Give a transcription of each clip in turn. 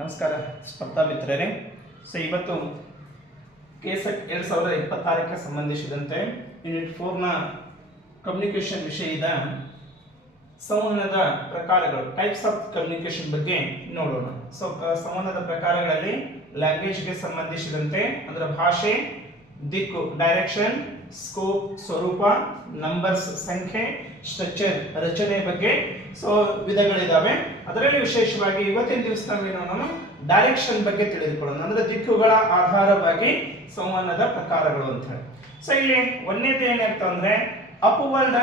ನಮಸ್ಕಾರ ಸ್ಪರ್ಧಾ ಮಿತ್ರರೇ. ಇವತ್ತು ಕೆಸೆಟ್ 2026ಕ್ಕೆ ಸಂಬಂಧಿಸಿದಂತೆ ಯೂನಿಟ್ 4ನ ಕಮ್ಯುನಿಕೇಷನ್ ವಿಷಯದ ಸಂವಹನದ ಪ್ರಕಾರಗಳು, ಟೈಪ್ಸ್ ಆಫ್ ಕಮ್ಯುನಿಕೇಷನ್ ಬಗ್ಗೆ ನೋಡೋಣ. ಸಂವಹನದ ಪ್ರಕಾರಗಳಲ್ಲಿ ಲ್ಯಾಂಗ್ವೇಜ್ಗೆ ಸಂಬಂಧಿಸಿದಂತೆ ಅಂದರೆ ಭಾಷೆ, ದಿಕ್ಕು ಡೈರೆಕ್ಷನ್, ಸ್ಕೋಪ್ ಸ್ವರೂಪ, ನಂಬರ್ಸ್ ಸಂಖ್ಯೆ, ಸ್ಟ್ರಕ್ಚರ್ ರಚನೆ ಬಗ್ಗೆ ವಿಧಗಳಿದಾವೆ. ಅದರಲ್ಲಿ ವಿಶೇಷವಾಗಿ ಇವತ್ತಿನ ದಿವಸ ನಾವೇನು ಡೈರೆಕ್ಷನ್ ಬಗ್ಗೆ ತಿಳಿದುಕೊಳ್ಳೋಣ, ಅಂದ್ರೆ ದಿಕ್ಕುಗಳ ಆಧಾರವಾಗಿ ಸಂವಹನದ ಪ್ರಕಾರಗಳು ಅಂತ ಹೇಳಿ. ಇಲ್ಲಿ ಒಂದನೇದು ಏನಾಗ್ತದೆ ಅಂದ್ರೆ ಅಪ್ವರ್ಡ್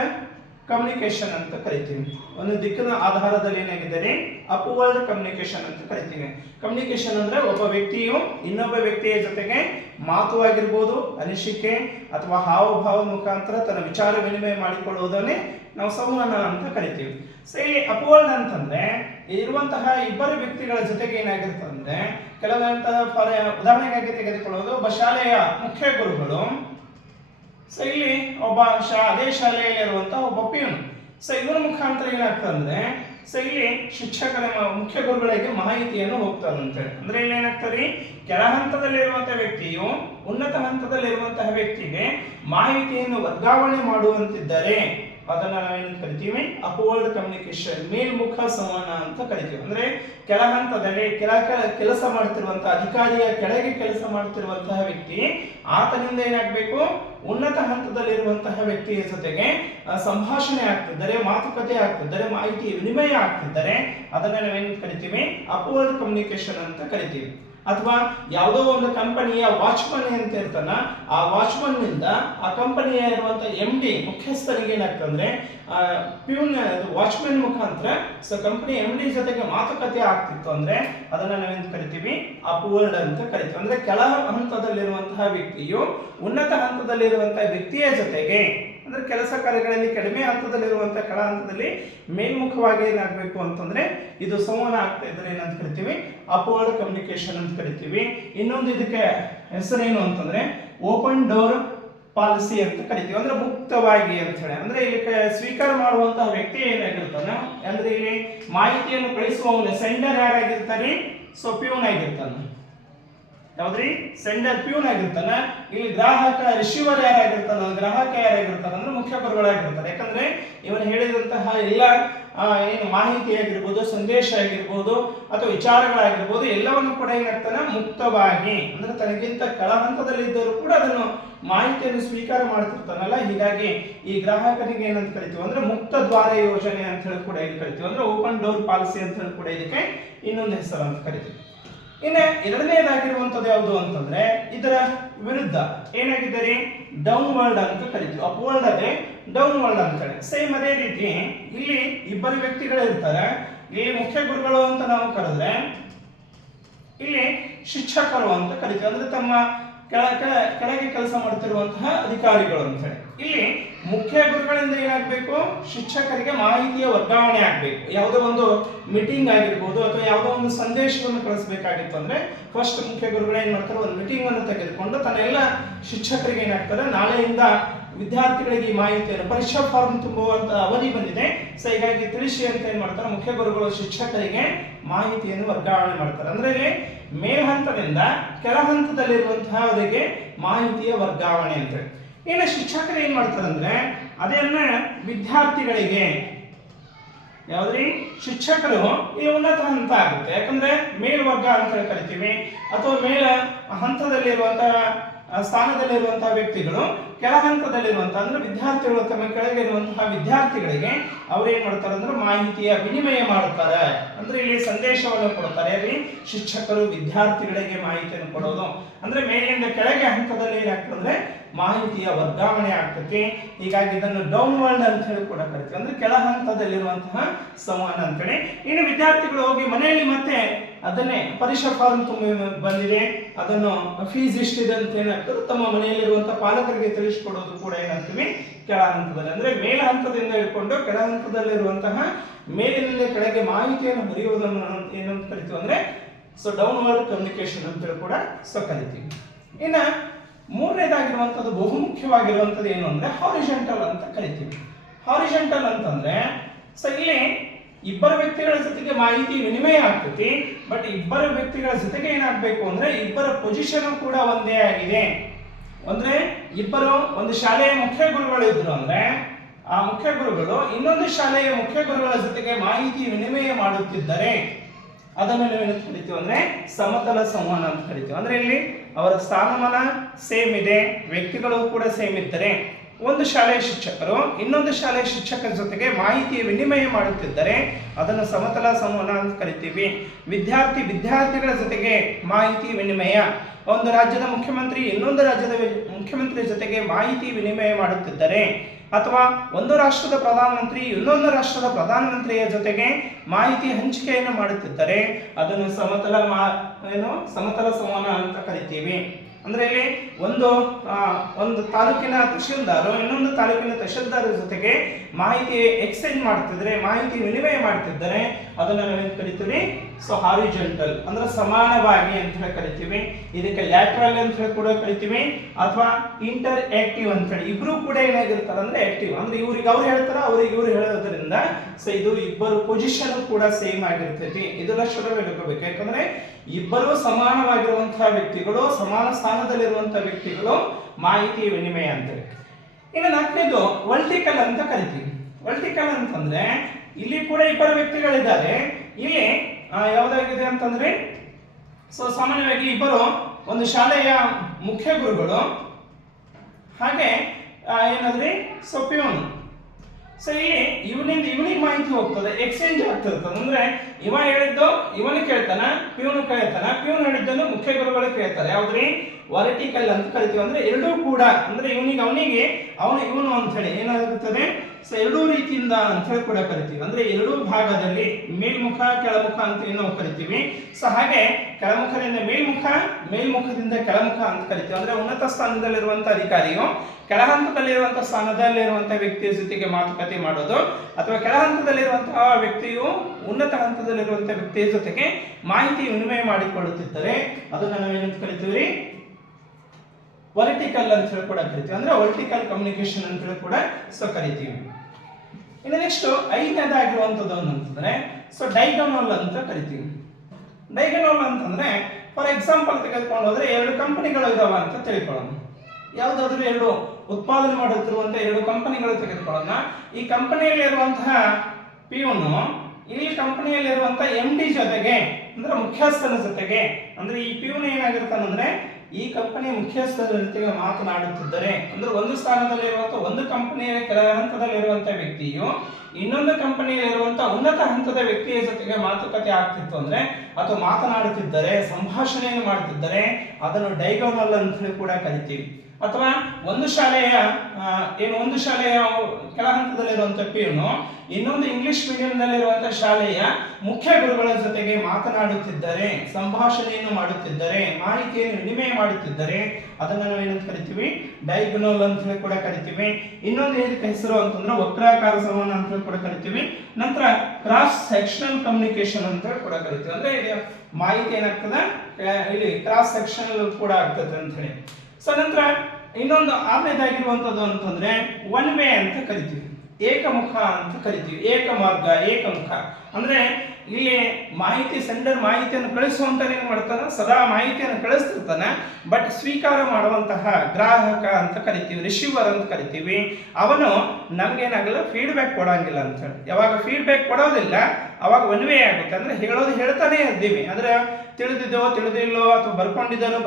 ಕಮ್ಯುನಿಕೇಶನ್ ಅಂತ ಕರಿತೀವಿ. ಒಂದು ದಿಕ್ಕಿನ ಆಧಾರದಲ್ಲಿ ಏನಾಗಿದ್ದಾರೆ ಅಪ್ವರ್ಡ್ ಕಮ್ಯುನಿಕೇಶನ್ ಅಂತ ಕರಿತೀವಿ. ಕಮ್ಯುನಿಕೇಶನ್ ಅಂದ್ರೆ ಒಬ್ಬ ವ್ಯಕ್ತಿಯು ಇನ್ನೊಬ್ಬ ವ್ಯಕ್ತಿಯ ಜೊತೆಗೆ ಮಾತು ಆಗಿರ್ಬೋದು, ಅನಿಸಿಕೆ ಅಥವಾ ಹಾವಭಾವದ ಮುಖಾಂತರ ತನ್ನ ವಿಚಾರ ವಿನಿಮಯ ಮಾಡಿಕೊಳ್ಳುವುದನ್ನೇ ನಾವು ಸಂವಹನ ಅಂತ ಕರಿತೀವಿ. ಇಲ್ಲಿ ಅಪ್ವರ್ಡ್ ಅಂತಂದ್ರೆ ಇರುವಂತಹ ಇಬ್ಬರು ವ್ಯಕ್ತಿಗಳ ಜೊತೆಗೆ ಏನಾಗಿರ್ತದೆ ಅಂದ್ರೆ ಕೆಲವಂತಹ ಉದಾಹರಣೆಗಾಗಿ ತೆಗೆದುಕೊಳ್ಳೋದು ಒಬ್ಬ ಶಾಲೆಯ ಮುಖ್ಯ ಗುರುಗಳು, ಇಲ್ಲಿ ಒಬ್ಬ ಅದೇ ಶಾಲೆಯಲ್ಲಿ ಇರುವಂತಹ ಒಬ್ಬ ಪ್ಯೂನ್. ಇವರ ಮುಖಾಂತರ ಏನಾಗ್ತದೆ ಅಂದ್ರೆ ಇಲ್ಲಿ ಶಿಕ್ಷಕರ ಮುಖ್ಯ ಗುರುಗಳಿಗೆ ಮಾಹಿತಿಯನ್ನು ಹೋಗ್ತದಂತೆ. ಅಂದ್ರೆ ಇಲ್ಲಿ ಏನಾಗ್ತದೆ, ಕೆಳ ಹಂತದಲ್ಲಿರುವಂತಹ ವ್ಯಕ್ತಿಯು ಉನ್ನತ ಹಂತದಲ್ಲಿರುವಂತಹ ವ್ಯಕ್ತಿಗೆ ಮಾಹಿತಿಯನ್ನು ವರ್ಗಾವಣೆ ಮಾಡುವಂತಿದ್ದರೆ ಅದನ್ನ ನಾವೇನು ಕರಿತೀವಿ ಅಪ್ವರ್ಡ್ ಕಮ್ಯುನಿಕೇಶನ್, ಮೇಲ್ಮುಖ ಸಂವಹನ ಅಂತ ಕರಿತೀವಿ. ಅಂದ್ರೆ ಕೆಳ ಹಂತದಲ್ಲಿ ಕೆಲಸ ಮಾಡ್ತಿರುವಂತಹ ಅಧಿಕಾರಿಯ ಕೆಳಗೆ ಕೆಲಸ ಮಾಡ್ತಿರುವಂತಹ ವ್ಯಕ್ತಿ ಆತನಿಂದ ಏನಾಗಬೇಕು ಉನ್ನತ ಹಂತದಲ್ಲಿರುವಂತಹ ವ್ಯಕ್ತಿಯ ಜೊತೆಗೆ ಸಂಭಾಷಣೆ ಆಗ್ತಿದ್ದರೆ, ಮಾತುಕತೆ ಆಗ್ತಿದ್ದರೆ, ಮಾಹಿತಿ ವಿನಿಮಯ ಆಗ್ತಿದ್ದರೆ ಅದನ್ನ ನಾವೇನು ಕರಿತೀವಿ ಅಪ್ವರ್ಡ್ ಕಮ್ಯುನಿಕೇಶನ್ ಅಂತ ಕರಿತೀವಿ. ಅಥವಾ ಯಾವುದೋ ಒಂದು ಕಂಪನಿಯ ವಾಚ್ಮನ್ ಅಂತ ಇರ್ತಾನ, ಆ ವಾಚ್ಮನ್ ನಿಂದ ಆ ಕಂಪನಿಯ ಇರುವಂತಹ MD ಮುಖ್ಯಸ್ಥನಿಗೆ ಏನಾಗ್ತಂದ್ರೆ ಪ್ಯೂನ್ ವಾಚ್ಮನ್ ಮುಖಾಂತರ ಕಂಪನಿ MD ಜೊತೆಗೆ ಮಾತುಕತೆ ಆಗ್ತಿತ್ತು ಅಂದ್ರೆ ಅದನ್ನ ನಾವೇನು ಕರಿತೀವಿ ಅಪ್ವರ್ಡ್ ಅಂತ ಕರಿತೀವಿ. ಅಂದ್ರೆ ಕೆಳ ಹಂತದಲ್ಲಿರುವಂತಹ ವ್ಯಕ್ತಿಯು ಉನ್ನತ ಹಂತದಲ್ಲಿರುವಂತಹ ವ್ಯಕ್ತಿಯ ಜೊತೆಗೆ ಅಂದ್ರೆ ಕೆಲಸ ಕಾರ್ಯಗಳಲ್ಲಿ ಕಡಿಮೆ ಹಂತದಲ್ಲಿರುವಂತಹ ಕೆಳ ಹಂತದಲ್ಲಿ ಮೇಲ್ಮುಖವಾಗಿ ಏನಾಗಬೇಕು ಅಂತಂದ್ರೆ ಇದು ಸಂವಹನ ಆಗ್ತಾ ಇದ್ರೆ ಏನಂತ ಕರಿತೀವಿ ಅಪ್ವರ್ಡ್ ಕಮ್ಯುನಿಕೇಶನ್ ಅಂತ ಕರಿತೀವಿ. ಇನ್ನೊಂದು ಇದಕ್ಕೆ ಹೆಸರೇನು ಅಂತಂದ್ರೆ ಓಪನ್ ಡೋರ್ ಪಾಲಿಸಿ ಅಂತ ಕರಿತೀವಿ. ಅಂದ್ರೆ ಮುಕ್ತವಾಗಿ ಅಂತ ಹೇಳಿ, ಅಂದ್ರೆ ಇಲ್ಲಿ ಸ್ವೀಕಾರ ಮಾಡುವಂತಹ ವ್ಯಕ್ತಿ ಏನಾಗಿರ್ತಾನ ಅಂದ್ರೆ ಇಲ್ಲಿ ಮಾಹಿತಿಯನ್ನು ಕಳಿಸುವವನು ಸೆಂಡರ್ ಯಾರಾಗಿರ್ತಾನೆ, ಪ್ಯೂನ್ ಆಗಿರ್ತಾನೆ. ಯಾವ್ದ್ರಿ ಸೆಂಡರ್ ಪ್ಯೂನ್ ಆಗಿರ್ತಾನ. ಇಲ್ಲಿ ಗ್ರಾಹಕ ರಿಸೀವರ್ ಯಾರಾಗಿರ್ತಾನ, ಗ್ರಾಹಕ ಯಾರಾಗಿರ್ತಾನ ಅಂದ್ರೆ ಮುಖ್ಯ ಗುರುಗಳಾಗಿರ್ತಾರೆ. ಯಾಕಂದ್ರೆ ಇವನು ಹೇಳಿದಂತಹ ಎಲ್ಲ ಏನು ಮಾಹಿತಿ ಆಗಿರ್ಬೋದು, ಸಂದೇಶ ಆಗಿರ್ಬೋದು ಅಥವಾ ವಿಚಾರಗಳಾಗಿರ್ಬೋದು ಎಲ್ಲವನ್ನು ಕೂಡ ಏನಾಗ್ತಾನ ಮುಕ್ತವಾಗಿ ಅಂದ್ರೆ ತನಗಿಂತ ಕೆಳ ಹಂತದಲ್ಲಿದ್ದರೂ ಕೂಡ ಅದನ್ನು ಮಾಹಿತಿಯನ್ನು ಸ್ವೀಕಾರ ಮಾಡ್ತಿರ್ತಾನಲ್ಲ. ಹೀಗಾಗಿ ಈ ಗ್ರಾಹಕನಿಗೆ ಏನಂತ ಕರಿತೀವಿ ಅಂದ್ರೆ ಮುಕ್ತ ದ್ವಾರ ಯೋಜನೆ ಅಂತ ಹೇಳಿ ಕೂಡ ಇಲ್ಲಿ ಕರಿತೀವಿ. ಅಂದ್ರೆ ಓಪನ್ ಡೋರ್ ಪಾಲಿಸಿ ಅಂತ ಹೇಳಿ ಕೂಡ ಇದಕ್ಕೆ ಇನ್ನೊಂದು ಹೆಸರು ಅಂತ ಕರಿತೀವಿ. ಇನ್ನು ಎರಡನೇದಾಗಿರುವಂತದ್ದು ಯಾವುದು ಅಂತಂದ್ರೆ ಇದರ ವಿರುದ್ಧ ಏನಾಗಿದ್ದಾರೆ ಡೌನ್ ವರ್ಲ್ಡ್ ಅಂತ ಕರಿತೀವಿ. ಅಪ್ವರ್ಲ್ಡ್ ಅದೇ ಡೌನ್ ವರ್ಲ್ಡ್ ಅಂತ ಹೇಳಿ. ಸೇಮ್ ಅದೇ ರೀತಿ ಇಲ್ಲಿ ಇಬ್ಬರು ವ್ಯಕ್ತಿಗಳು ಇರ್ತಾರೆ. ಇಲ್ಲಿ ಮುಖ್ಯ ಗುರುಗಳು ಅಂತ ನಾವು ಕರೆದ್ರೆ ಇಲ್ಲಿ ಶಿಕ್ಷಕರು ಅಂತ ಕರಿತೀವಿ. ಅಂದ್ರೆ ತಮ್ಮ ಕೆಳಗೆ ಕೆಲಸ ಮಾಡ್ತಿರುವಂತಹ ಅಧಿಕಾರಿಗಳು ಅಂತ ಹೇಳಿ. ಇಲ್ಲಿ ಮುಖ್ಯ ಗುರುಗಳಿಂದ ಏನಾಗಬೇಕು ಶಿಕ್ಷಕರಿಗೆ ಮಾಹಿತಿಯ ವರ್ಗಾವಣೆ ಆಗ್ಬೇಕು. ಯಾವುದೋ ಒಂದು ಮೀಟಿಂಗ್ ಆಗಿರ್ಬೋದು ಅಥವಾ ಯಾವುದೋ ಒಂದು ಸಂದೇಶವನ್ನು ಕಳಿಸಬೇಕಾಗಿತ್ತು ಅಂದ್ರೆ ಫಸ್ಟ್ ಮುಖ್ಯ ಗುರುಗಳು ಏನ್ ಮಾಡ್ತಾರೆ, ಒಂದು ಮೀಟಿಂಗ್ ಅನ್ನು ತೆಗೆದುಕೊಂಡು ತನ್ನೆಲ್ಲ ಶಿಕ್ಷಕರಿಗೆ ಏನಾಗ್ತಾರೆ ನಾಳೆಯಿಂದ ವಿದ್ಯಾರ್ಥಿಗಳಿಗೆ ಈ ಮಾಹಿತಿಯನ್ನು ಪರೀಕ್ಷಾ ಫಾರ್ಮ್ ತುಂಬುವಂತ ಅವಧಿ ಬಂದಿದೆ, ಹೀಗಾಗಿ ತಿಳಿಸಿ ಅಂತ ಏನ್ ಮಾಡ್ತಾರೆ ಮುಖ್ಯ ಗುರುಗಳು ಶಿಕ್ಷಕರಿಗೆ ಮಾಹಿತಿಯನ್ನು ವರ್ಗಾವಣೆ ಮಾಡ್ತಾರೆ. ಅಂದ್ರೆ ಇಲ್ಲಿ ಮೇಲ್ ಹಂತದಿಂದ ಕೆಳ ಹಂತದಲ್ಲಿರುವಂತಹ ಅವರಿಗೆ ಮಾಹಿತಿಯ ವರ್ಗಾವಣೆ ಅಂತ ಹೇಳಿ. ಇನ್ನು ಶಿಕ್ಷಕರು ಏನ್ ಮಾಡ್ತಾರೆ ಅಂದ್ರೆ ಅದನ್ನ ವಿದ್ಯಾರ್ಥಿಗಳಿಗೆ ಯಾವ್ದ್ರಿ ಶಿಕ್ಷಕರು ಈ ಉನ್ನತ ಹಂತ ಆಗುತ್ತೆ. ಯಾಕಂದ್ರೆ ಮೇಲ್ವರ್ಗ ಅಂತ ಹೇಳಿ ಕರಿತೀವಿ. ಅಥವಾ ಮೇಲ ಹಂತದಲ್ಲಿರುವಂತಹ ಸ್ಥಾನದಲ್ಲಿರುವಂತಹ ವ್ಯಕ್ತಿಗಳು ಕೆಳ ಹಂತದಲ್ಲಿರುವಂತಹ ಅಂದ್ರೆ ವಿದ್ಯಾರ್ಥಿಗಳು ತಮ್ಮ ಕೆಳಗೆ ಇರುವಂತಹ ವಿದ್ಯಾರ್ಥಿಗಳಿಗೆ ಅವ್ರು ಏನ್ ಮಾಡ್ತಾರೆ ಅಂದ್ರೆ ಮಾಹಿತಿಯ ವಿನಿಮಯ ಮಾಡುತ್ತಾರೆ. ಅಂದ್ರೆ ಇಲ್ಲಿ ಸಂದೇಶವನ್ನು ಕೊಡ್ತಾರೆ. ಅಲ್ಲಿ ಶಿಕ್ಷಕರು ವಿದ್ಯಾರ್ಥಿಗಳಿಗೆ ಮಾಹಿತಿಯನ್ನು ಕೊಡೋದು ಅಂದ್ರೆ ಮೇಲಿಂದ ಕೆಳಗೆ ಹಂತದಲ್ಲಿ ಏನಾಗ್ತದೆ ಅಂದ್ರೆ ಮಾಹಿತಿಯ ವರ್ಗಾವಣೆ ಆಗ್ತದೆ. ಹೀಗಾಗಿ ಇದನ್ನು ಡೌನ್ ವರ್ಲ್ಡ್ ಅಂತ ಹೇಳಿ ಕೂಡ ಕರಿತೀವಿ. ಅಂದ್ರೆ ಕೆಳ ಹಂತದಲ್ಲಿರುವಂತಹ ಸಂವಹನ ಅಂತೇಳಿ. ಇನ್ನು ವಿದ್ಯಾರ್ಥಿಗಳು ಹೋಗಿ ಮನೆಯಲ್ಲಿ ಮತ್ತೆ ಅದನ್ನೇ ಪರೀಕ್ಷಾ ಫಾರ್ಮ್ ತುಂಬಿ ಬಂದಿದೆ, ಅದನ್ನು ಫೀಸ್ ಇಷ್ಟಿದೆ ಅಂತ ಏನಾಗ್ತದೆ ತಮ್ಮ ಮನೆಯಲ್ಲಿರುವಂತಹ ಪಾಲಕರಿಗೆ ತಿಳಿಸಿಕೊಡೋದು ಕೂಡ ಏನಾಗ್ತೀವಿ ಕೆಳ ಹಂತದಲ್ಲಿ. ಅಂದ್ರೆ ಮೇಲ ಹಂತದಿಂದ ಹಿಡ್ಕೊಂಡು ಕೆಳ ಹಂತದಲ್ಲಿರುವಂತಹ ಮೇಲಿನಿಂದ ಕೆಳಗೆ ಮಾಹಿತಿಯನ್ನು ಬರೆಯುವುದನ್ನು ಏನಂತ ಕರಿತೀವಿ ಅಂದ್ರೆ ಡೌನ್ ವರ್ಲ್ಡ್ ಕಮ್ಯುನಿಕೇಶನ್ ಅಂತೇಳಿ ಕೂಡ ಕರಿತೀವಿ. ಇನ್ನ ಮೂರನೇದಾಗಿರುವಂಥದ್ದು ಬಹುಮುಖ್ಯವಾಗಿರುವಂಥದ್ದು ಏನು ಅಂದ್ರೆ ಹಾರಿಜಾಂಟಲ್ ಅಂತ ಕರಿತೀವಿ. ಹಾರಿಜಾಂಟಲ್ ಅಂತಂದ್ರೆ ಇಲ್ಲಿ ಇಬ್ಬರು ವ್ಯಕ್ತಿಗಳ ಜೊತೆಗೆ ಮಾಹಿತಿ ವಿನಿಮಯ ಆಗ್ತೈತಿ. ಬಟ್ ಇಬ್ಬರು ವ್ಯಕ್ತಿಗಳ ಜೊತೆಗೆ ಏನಾಗಬೇಕು ಅಂದ್ರೆ ಇಬ್ಬರ ಪೊಸಿಷನ್ ಕೂಡ ಒಂದೇ ಆಗಿದೆ. ಅಂದ್ರೆ ಇಬ್ಬರು ಒಂದು ಶಾಲೆಯ ಮುಖ್ಯ ಗುರುಗಳು ಇದ್ರು ಅಂದ್ರೆ ಆ ಮುಖ್ಯ ಗುರುಗಳು ಇನ್ನೊಂದು ಶಾಲೆಯ ಮುಖ್ಯ ಗುರುಗಳ ಜೊತೆಗೆ ಮಾಹಿತಿ ವಿನಿಮಯ ಮಾಡುತ್ತಿದ್ದರೆ ಅದನ್ನು ನಾವೇನು ಕರಿತೀವಿ ಅಂದ್ರೆ ಸಮತಲ ಸಂವಹನ ಅಂತ ಕರಿತೀವಿ. ಅಂದ್ರೆ ಇಲ್ಲಿ ಅವರ ಸ್ಥಾನಮಾನ ಸೇಮ್ ಇದೆ, ವ್ಯಕ್ತಿಗಳು ಕೂಡ ಸೇಮ್ ಇದ್ದರೆ ಒಂದು ಶಾಲೆಯ ಶಿಕ್ಷಕರು ಇನ್ನೊಂದು ಶಾಲೆಯ ಶಿಕ್ಷಕರ ಜೊತೆಗೆ ಮಾಹಿತಿ ವಿನಿಮಯ ಮಾಡುತ್ತಿದ್ದರೆ ಅದನ್ನು ಸಮತಲ ಸಂವಹನ ಅಂತ ಕರಿತೀವಿ. ವಿದ್ಯಾರ್ಥಿಗಳ ಜೊತೆಗೆ ಮಾಹಿತಿ ವಿನಿಮಯ, ಒಂದು ರಾಜ್ಯದ ಮುಖ್ಯಮಂತ್ರಿ ಇನ್ನೊಂದು ರಾಜ್ಯದ ಮುಖ್ಯಮಂತ್ರಿ ಜೊತೆಗೆ ಮಾಹಿತಿ ವಿನಿಮಯ ಮಾಡುತ್ತಿದ್ದರೆ ಅಥವಾ ಒಂದು ರಾಷ್ಟ್ರದ ಪ್ರಧಾನಮಂತ್ರಿ ಇನ್ನೊಂದು ರಾಷ್ಟ್ರದ ಪ್ರಧಾನಮಂತ್ರಿಯ ಜೊತೆಗೆ ಮಾಹಿತಿ ಹಂಚಿಕೆಯನ್ನು ಮಾಡುತ್ತಿದ್ದರೆ ಅದನ್ನು ಸಮತಲ ಸಂವಹನ ಅಂತ ಕರಿತೀವಿ. ಅಂದ್ರೆ ಇಲ್ಲಿ ಒಂದು ತಾಲೂಕಿನ ತಹಶೀಲ್ದಾರ್ ಇನ್ನೊಂದು ತಾಲೂಕಿನ ತಹಶೀಲ್ದಾರ್ ಜೊತೆಗೆ ಮಾಹಿತಿ ಎಕ್ಸ್ಚೇಂಜ್ ಮಾಡ್ತಿದ್ರೆ, ಮಾಹಿತಿ ವಿನಿಮಯ ಮಾಡ್ತಿದ್ದಾರೆ, ಅದನ್ನ ನಾವೇನು ಕರಿತೀವಿ ಹಾರಿಜಾಂಟಲ್ ಅಂದ್ರೆ ಸಮಾನವಾಗಿ ಅಂತ ಹೇಳಿ ಕರಿತೀವಿ. ಇದಕ್ಕೆ ಲ್ಯಾಟ್ರಲ್ ಅಂತ ಹೇಳಿ ಕೂಡ ಕರಿತೀವಿ ಅಥವಾ ಇಂಟರ್ ಆಕ್ಟಿವ್ ಅಂತ ಹೇಳಿ. ಇಬ್ರು ಕೂಡ ಏನಾಗಿರ್ತಾರೆ ಅಂದ್ರೆ ಆಕ್ಟಿವ್ ಅಂದ್ರೆ ಇವ್ರಿಗೆ ಅವ್ರು ಹೇಳ್ತಾರ ಅವ್ರಿಗೆ ಇವ್ರು ಹೇಳೋದ್ರಿಂದ ಇದು ಇಬ್ಬರು ಪೊಸಿಷನ್ ಕೂಡ ಸೇಮ್ ಆಗಿರ್ತೈತಿ. ಇದು ಲಕ್ಷಣಗಳು ಇಟ್ಕೋಬೇಕು. ಯಾಕಂದ್ರೆ ಇಬ್ಬರು ಸಮಾನವಾಗಿರುವಂತಹ ವ್ಯಕ್ತಿಗಳು, ಸಮಾನ ಸ್ಥಾನದಲ್ಲಿರುವಂತಹ ವ್ಯಕ್ತಿಗಳು ಮಾಹಿತಿ ವಿನಿಮಯ ಅಂತೇಳಿ. ಇನ್ನು ನಾಲ್ಕನೇದು ವರ್ಟಿಕಲ್ ಅಂತ ಕರಿತೀವಿ. ವರ್ಟಿಕಲ್ ಅಂತಂದ್ರೆ ಇಲ್ಲಿ ಕೂಡ ಇಬ್ಬರು ವ್ಯಕ್ತಿಗಳಿದ್ದಾರೆ. ಇಲ್ಲಿ ಯಾವ್ದಾಗಿದೆ ಅಂತಂದ್ರೆ ಸಾಮಾನ್ಯವಾಗಿ ಇಬ್ಬರು ಒಂದು ಶಾಲೆಯ ಮುಖ್ಯ ಗುರುಗಳು ಹಾಗೆ ಏನಂದ್ರೆ ಪ್ಯೂನ್. ಇಲ್ಲಿ ಇವನಿಗೆ ಮಾಹಿತಿ ಹೋಗ್ತದೆ, ಎಕ್ಸ್ಚೇಂಜ್ ಆಗ್ತಿರ್ತದೆ. ಅಂದ್ರೆ ಇವ ಹೇಳಿದ್ದು ಇವನು ಕೇಳ್ತಾನ, ಪ್ಯೂನ್ ಕೇಳ್ತಾನ, ಪ್ಯೂನ್ ಹೇಳಿದ್ದನ್ನು ಮುಖ್ಯ ಗುರುಗಳು ಕೇಳ್ತಾರೆ. ಯಾವ್ದ್ರಿ ವರ್ಟಿಕಲ್ ಅಂತ ಕರಿತೀವಿ. ಅಂದ್ರೆ ಎರಡೂ ಕೂಡ ಅಂದ್ರೆ ಅವನಿಗೆ ಇವನು ಅಂತ ಹೇಳಿ ಏನಾಗುತ್ತದೆ ಎರಡೂ ರೀತಿಯಿಂದ ಅಂತ ಹೇಳಿ ಕೂಡ ಕರಿತೀವಿ. ಅಂದ್ರೆ ಎರಡೂ ಭಾಗದಲ್ಲಿ ಮೇಲ್ಮುಖ ಕೆಳಮುಖ ಅಂತ ನಾವು ಕರಿತೀವಿ. ಹಾಗೆ ಕೆಳಮುಖದಿಂದ ಮೇಲ್ಮುಖ, ಮೇಲ್ಮುಖದಿಂದ ಕೆಳಮುಖ ಅಂತ ಕರಿತೀವಿ. ಅಂದ್ರೆ ಉನ್ನತ ಸ್ಥಾನದಲ್ಲಿರುವಂತಹ ಅಧಿಕಾರಿಯು ಕೆಳ ಹಂತದಲ್ಲಿರುವಂತಹ ಸ್ಥಾನದಲ್ಲಿರುವಂತಹ ವ್ಯಕ್ತಿಯ ಜೊತೆಗೆ ಮಾತುಕತೆ ಮಾಡೋದು ಅಥವಾ ಕೆಳ ಹಂತದಲ್ಲಿರುವಂತಹ ವ್ಯಕ್ತಿಯು ಉನ್ನತ ಹಂತದಲ್ಲಿರುವಂತಹ ವ್ಯಕ್ತಿಯ ಜೊತೆಗೆ ಮಾಹಿತಿ ವಿನಿಮಯ ಮಾಡಿಕೊಳ್ಳುತ್ತಿದ್ದರೆ ಅದನ್ನು ನಾವೇನಂತ ಕರಿತೀವಿ ವರ್ಟಿಕಲ್ ಅಂತ ಹೇಳಿ ಕೂಡ ಕರಿತೀವಿ. ಅಂದ್ರೆ ವರ್ಟಿಕಲ್ ಕಮ್ಯುನಿಕೇಶನ್ ಅಂತ ಹೇಳಿ ಕೂಡ ಕರಿತೀವಿ. ಇನ್ನು ನೆಕ್ಸ್ಟ್ ಐದನೇದಾಗಿರುವಂಥದ್ದು ಅಂತಂದ್ರೆ ಡೈಗನಲ್ ಅಂತ ಕರಿತೀವಿ. ಡೈಗನಲ್ ಅಂತಂದ್ರೆ ಫಾರ್ ಎಕ್ಸಾಂಪಲ್ ತೆಗೆದುಕೊಂಡು ಹೋದ್ರೆ ಎರಡು ಕಂಪನಿಗಳು ಇದಾವ ಅಂತ ತಿಳ್ಕೊಳ್ಳೋಣ. ಯಾವ್ದಾದ್ರು ಎರಡು ಉತ್ಪಾದನೆ ಮಾಡುತ್ತಿರುವಂತಹ ಎರಡು ಕಂಪನಿಗಳು ತೆಗೆದುಕೊಳ್ಳೋಣ. ಈ ಕಂಪನಿಯಲ್ಲಿ ಇರುವಂತಹ ಪಿಯೂನು ಇಲ್ಲಿ ಕಂಪನಿಯಲ್ಲಿ ಇರುವಂತಹ MD ಜೊತೆಗೆ ಅಂದ್ರೆ ಮುಖ್ಯಸ್ಥನ ಜೊತೆಗೆ ಅಂದ್ರೆ ಈ ಪಿಯೂನ್ ಏನಾಗಿರ್ತಾನಂದ್ರೆ ಈ ಕಂಪನಿಯ ಮುಖ್ಯಸ್ಥರ ಜೊತೆಗೆ ಮಾತನಾಡುತ್ತಿದ್ದರೆ ಅಂದ್ರೆ ಒಂದು ಸ್ಥಾನದಲ್ಲಿರುವಂತಹ ಒಂದು ಕಂಪನಿಯ ಕೆಳ ಹಂತದಲ್ಲಿರುವಂತಹ ವ್ಯಕ್ತಿಯು ಇನ್ನೊಂದು ಕಂಪನಿಯಲ್ಲಿರುವಂತಹ ಉನ್ನತ ಹಂತದ ವ್ಯಕ್ತಿಯ ಜೊತೆಗೆ ಮಾತುಕತೆ ಆಗ್ತಿತ್ತು ಅಂದ್ರೆ ಅಥವಾ ಮಾತನಾಡುತ್ತಿದ್ದರೆ, ಸಂಭಾಷಣೆಯನ್ನು ಮಾಡುತ್ತಿದ್ದರೆ ಅದನ್ನು ಡೈಗನಲ್ ಅಂತ ಹೇಳಿ ಕೂಡ ಕರಿತೀವಿ. ಅಥವಾ ಒಂದು ಶಾಲೆಯ ಕೆಳ ಹಂತದಲ್ಲಿರುವಂತಹ ಪಿಯೂನು ಇನ್ನೊಂದು ಇಂಗ್ಲಿಷ್ ಮೀಡಿಯಂನಲ್ಲಿರುವಂತಹ ಶಾಲೆಯ ಮುಖ್ಯ ಗುರುಗಳ ಜೊತೆಗೆ ಮಾತನಾಡುತ್ತಿದ್ದರೆ, ಸಂಭಾಷಣೆಯನ್ನು ಮಾಡುತ್ತಿದ್ದರೆ, ಮಾಹಿತಿಯನ್ನು ವಿನಿಮಯ ಮಾಡುತ್ತಿದ್ದರೆ ಅದನ್ನು ನಾವು ಏನಂತ ಕರಿತೀವಿ ಡೈಗನಲ್ ಅಂತ ಹೇಳಿ ಕೂಡ ಕರಿತೀವಿ. ಇನ್ನೊಂದು ಇದಕ್ಕೆ ಹೆಸರು ಅಂತಂದ್ರೆ ವಕ್ರಾಕಾರ ಸಂವಹನ ಅಂತ ಹೇಳಿ ಕೂಡ ಕರಿತೀವಿ. ನಂತರ ಕ್ರಾಸ್ ಸೆಕ್ಷನಲ್ ಕಮ್ಯುನಿಕೇಶನ್ ಅಂತ ಹೇಳಿ ಕೂಡ ಕರಿತೀವಿ. ಅಂದ್ರೆ ಇದು ಮಾಹಿತಿ ಏನಾಗ್ತದೆ ಇಲ್ಲಿ ಕ್ರಾಸ್ ಸೆಕ್ಷನಲ್ ಕೂಡ ಆಗ್ತದೆ ಅಂತ ಹೇಳಿ. ನಂತರ ಇನ್ನೊಂದು ಆರನೇದಾಗಿರುವಂಥದ್ದು ಅಂತಂದ್ರೆ ಒನ್ ವೇ ಅಂತ ಕರಿತೀವಿ, ಏಕಮುಖ ಅಂತ ಕರಿತೀವಿ. ಏಕಮಾರ್ಗ, ಏಕಮುಖ ಅಂದ್ರೆ ಇಲ್ಲಿ ಸೆಂಡರ್ ಮಾಹಿತಿಯನ್ನು ಕಳಿಸುವಂತ ಏನ್ ಮಾಡ್ತಾನೆ ಸದಾ ಮಾಹಿತಿಯನ್ನು ಕಳಿಸ್ತಿರ್ತಾನೆ. ಬಟ್ ಸ್ವೀಕಾರ ಮಾಡುವಂತಹ ಗ್ರಾಹಕ ಅಂತ ಕರಿತೀವಿ, ರಿಸೀವರ್ ಅಂತ ಕರಿತೀವಿ. ಅವನು ನಮ್ಗೇನಾಗಲ್ಲ ಫೀಡ್ಬ್ಯಾಕ್ ಕೊಡಂಗಿಲ್ಲ ಅಂತ ಹೇಳಿ. ಯಾವಾಗ ಫೀಡ್ಬ್ಯಾಕ್ ಕೊಡೋದಿಲ್ಲ ಅವಾಗ ಒನ್ ವೇ ಆಗುತ್ತೆ. ಅಂದ್ರೆ ಹೇಳ್ತಾನೆ ಇದ್ದೀವಿ ಅಂದ್ರೆ ತಿಳಿದಿಲ್ಲೋ ಅಥವಾ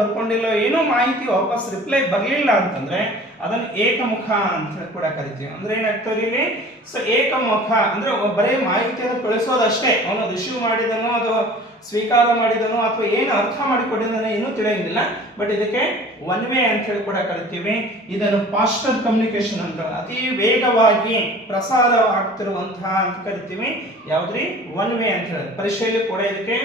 ಬರ್ಕೊಂಡಿಲ್ಲೋ ಏನೋ ಮಾಹಿತಿ ವಾಪಸ್ ರಿಪ್ಲೈ ಬರಲಿಲ್ಲ ಅಂತಂದ್ರೆ ಅದನ್ನು ಏಕಮುಖ ಅಂತ ಹೇಳಿ ಕೂಡ ಕರಿತೀವಿ. ಅಂದ್ರೆ ಏನಾಗ್ತದೆ ಇಲ್ಲಿ ಏಕಮುಖ ಅಂದ್ರೆ ಬರೇ ಮಾಹಿತಿಯನ್ನು ಕಳಿಸೋದಷ್ಟೇ, ಅವನು ರಿಸೀವ್ ಮಾಡಿದನೋ ಅಥವಾ ಸ್ವೀಕಾರ ಮಾಡಿದನೋ ಅಥವಾ ಏನು ಅರ್ಥ ಮಾಡಿಕೊಂಡಿದ್ದಾನೋ ಏನೂ ತಿಳಿಯಂಗಿಲ್ಲ. ಬಟ್ ಇದಕ್ಕೆ ಒನ್ ವೇ ಅಂತ ಹೇಳಿ ಕೂಡ ಕರಿತೀವಿ. ಇದನ್ನು ಫಾಸ್ಟರ್ ಕಮ್ಯುನಿಕೇಶನ್ ಅಂತ ಅತಿ ವೇಗವಾಗಿ ಪ್ರಸಾರ ಆಗ್ತಿರುವಂತಹ ಅಂತ ಕರಿತೀವಿ. ಯಾವ್ದ್ರಿ ಒನ್ ವೇ ಅಂತ ಹೇಳಿ. ಪರೀಕ್ಷೆಯಲ್ಲಿ ಕೂಡ ಇದಕ್ಕೆ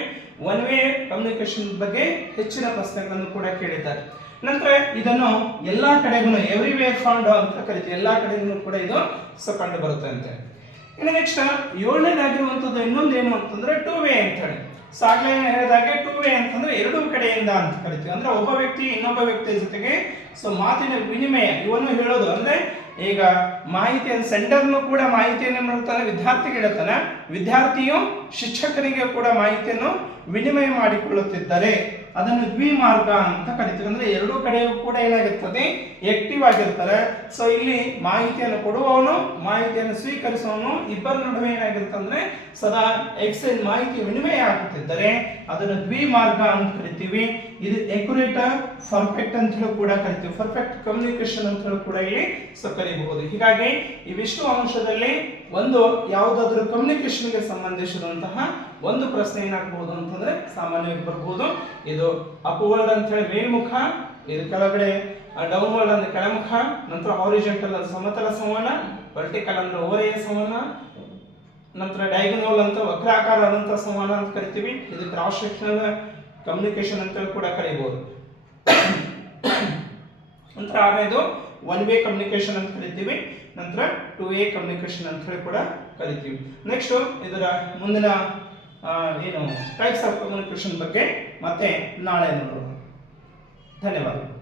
ಒನ್ ವೇ ಕಮ್ಯುನಿಕೇಶನ್ ಬಗ್ಗೆ ಹೆಚ್ಚಿನ ಪ್ರಶ್ನೆಗಳನ್ನು ಕೂಡ ಕೇಳಿದ್ದಾರೆ. ನಂತರ ಇದನ್ನು ಎಲ್ಲಾ ಕಡೆಗೂ ಎವ್ರಿವೇರ್ ಫೌಂಡ್ ಅಂತ ಕರಿತೀವಿ. ಎಲ್ಲಾ ಕಡೆಗೂ ಕೂಡ ಇದು ಕಂಡು ಬರುತ್ತೆ ಅಂತ. ಇನ್ನು ನೆಕ್ಸ್ಟ್ ಏಳನೇದಾಗಿರುವಂಥದ್ದು ಇನ್ನೊಂದು ಏನು ಅಂತಂದ್ರೆ ಟೂ ವೇ ಅಂತ ಹೇಳಿ. ಸಾಗಲೇ ಹೇಳಿದಾಗೆ ಟೂ ವೇ ಅಂತಂದ್ರೆ ಎರಡೂ ಕಡೆಯಿಂದ ಅಂತ ಕರಿತೀವಿ. ಅಂದ್ರೆ ಒಬ್ಬ ವ್ಯಕ್ತಿ ಇನ್ನೊಬ್ಬ ವ್ಯಕ್ತಿಯ ಜೊತೆಗೆ ಮಾತಿನ ವಿನಿಮಯ ಇವನು ಹೇಳೋದು ಅಂದ್ರೆ ಈಗ ಮಾಹಿತಿಯನ್ನು ಸೆಂಡರ್ನು ಕೂಡ ಮಾಹಿತಿಯನ್ನು ಮಾಡ್ತಾನೆ, ವಿದ್ಯಾರ್ಥಿಗೆ ಹೇಳ್ತಾನೆ, ವಿದ್ಯಾರ್ಥಿಯು ಶಿಕ್ಷಕನಿಗೆ ಕೂಡ ಮಾಹಿತಿಯನ್ನು ವಿನಿಮಯ ಮಾಡಿಕೊಳ್ಳುತ್ತಿದ್ದಾರೆ. ಅದನ್ನು ದ್ವಿಮಾರ್ಗ ಅಂತ ಕರಿತೀವಿ. ಅಂದ್ರೆ ಎರಡೂ ಕಡೆಯೂ ಕೂಡ ಏನಾಗಿರ್ತದೆ, ಆಕ್ಟಿವ್ ಆಗಿರ್ತಾರೆ. ಸೊ ಇಲ್ಲಿ ಮಾಹಿತಿಯನ್ನು ಕೊಡುವವನು ಮಾಹಿತಿಯನ್ನು ಸ್ವೀಕರಿಸುವವನು ಇಬ್ಬರ ನಡುವೆ ಏನಾಗಿರುತ್ತೆ ಅಂದ್ರೆ ಸದಾ ಎಕ್ಸ್ಚೇಂಜ್ ಮಾಹಿತಿ ವಿನಿಮಯ ಆಗುತ್ತಿದ್ದರೆ ಅದನ್ನು ದ್ವಿಮಾರ್ಗ ಅಂತ ಕರಿತೀವಿ. ಇದು ಎಕ್ಯುರೇಟ್ ಪರ್ಫೆಕ್ಟ್ ಅಂತ ಹೇಳಿ ಕೂಡ ಕರಿತೀವಿ, ಪರ್ಫೆಕ್ಟ್ ಕಮ್ಯುನಿಕೇಶನ್ ಅಂತ ಹೇಳಿ ಕೂಡ ಇಲ್ಲಿ ಕರೀಬಹುದು. ಹೀಗಾಗಿ ಇವಿಷ್ಟು ಅಂಶದಲ್ಲಿ ಒಂದು ಯಾವುದಾದ್ರೂ ಕಮ್ಯುನಿಕೇಶನ್ಗೆ ಸಂಬಂಧಿಸಿದಂತಹ ಒಂದು ಪ್ರಶ್ನೆ ಏನಾಗಬಹುದು ಅಂತಂದ್ರೆ ಸಾಮಾನ್ಯವಾಗಿ ಬರ್ಬೋದು. ಇದು ಅಪ್ ವರ್ಲ್ಡ್ ಅಂತ ಹೇಳಿ ಮೇಲ್ಮುಖ, ಇದು ಕೆಳಗಡೆ ಡೌನ್ ವರ್ಲ್ಡ್ ಅಂದ್ರೆ ಕೆಳಮುಖ, ನಂತರ ಹಾರಿಜಾಂಟಲ್ ಅಂದ್ರೆ ಸಮತಲ ಸಂವಹನ, ವರ್ಟಿಕಲ್ ಅಂದ್ರೆ ಓರೆಯ ಸಂವಹನ, ನಂತರ ಡಯಾಗೋನಲ್ ಅಂತ ವಕ್ರಾಕಾರದಂತ ಸಂವಹನ ಅಂತ ಕರಿತೀವಿ. ಇದು ಕ್ರಾಸ್ ಸೆಕ್ಷನಲ್ ಕಮ್ಯುನಿಕೇಶನ್ ಅಂತ ಕೂಡ ಕರೀಬಹುದು. ನಂತರ ಆರನೇದು ಒನ್ ವೇ ಕಮ್ಯುನಿಕೇಶನ್ ಅಂತ ಕರಿತೀವಿ. ನಂತರ ಟೂ ವೇ ಕಮ್ಯುನಿಕೇಶನ್ ಅಂತ ಹೇಳಿ ಕೂಡ ಕರಿತೀವಿ. ನೆಕ್ಸ್ಟ್ ಇದರ ಮುಂದಿನ ಏನು ಟೈಪ್ಸ್ ಆಫ್ ಕಮ್ಯುನಿಕೇಶನ್ ಬಗ್ಗೆ ಮತ್ತೆ ನಾಳೆ ನೋಡೋಣ. ಧನ್ಯವಾದಗಳು.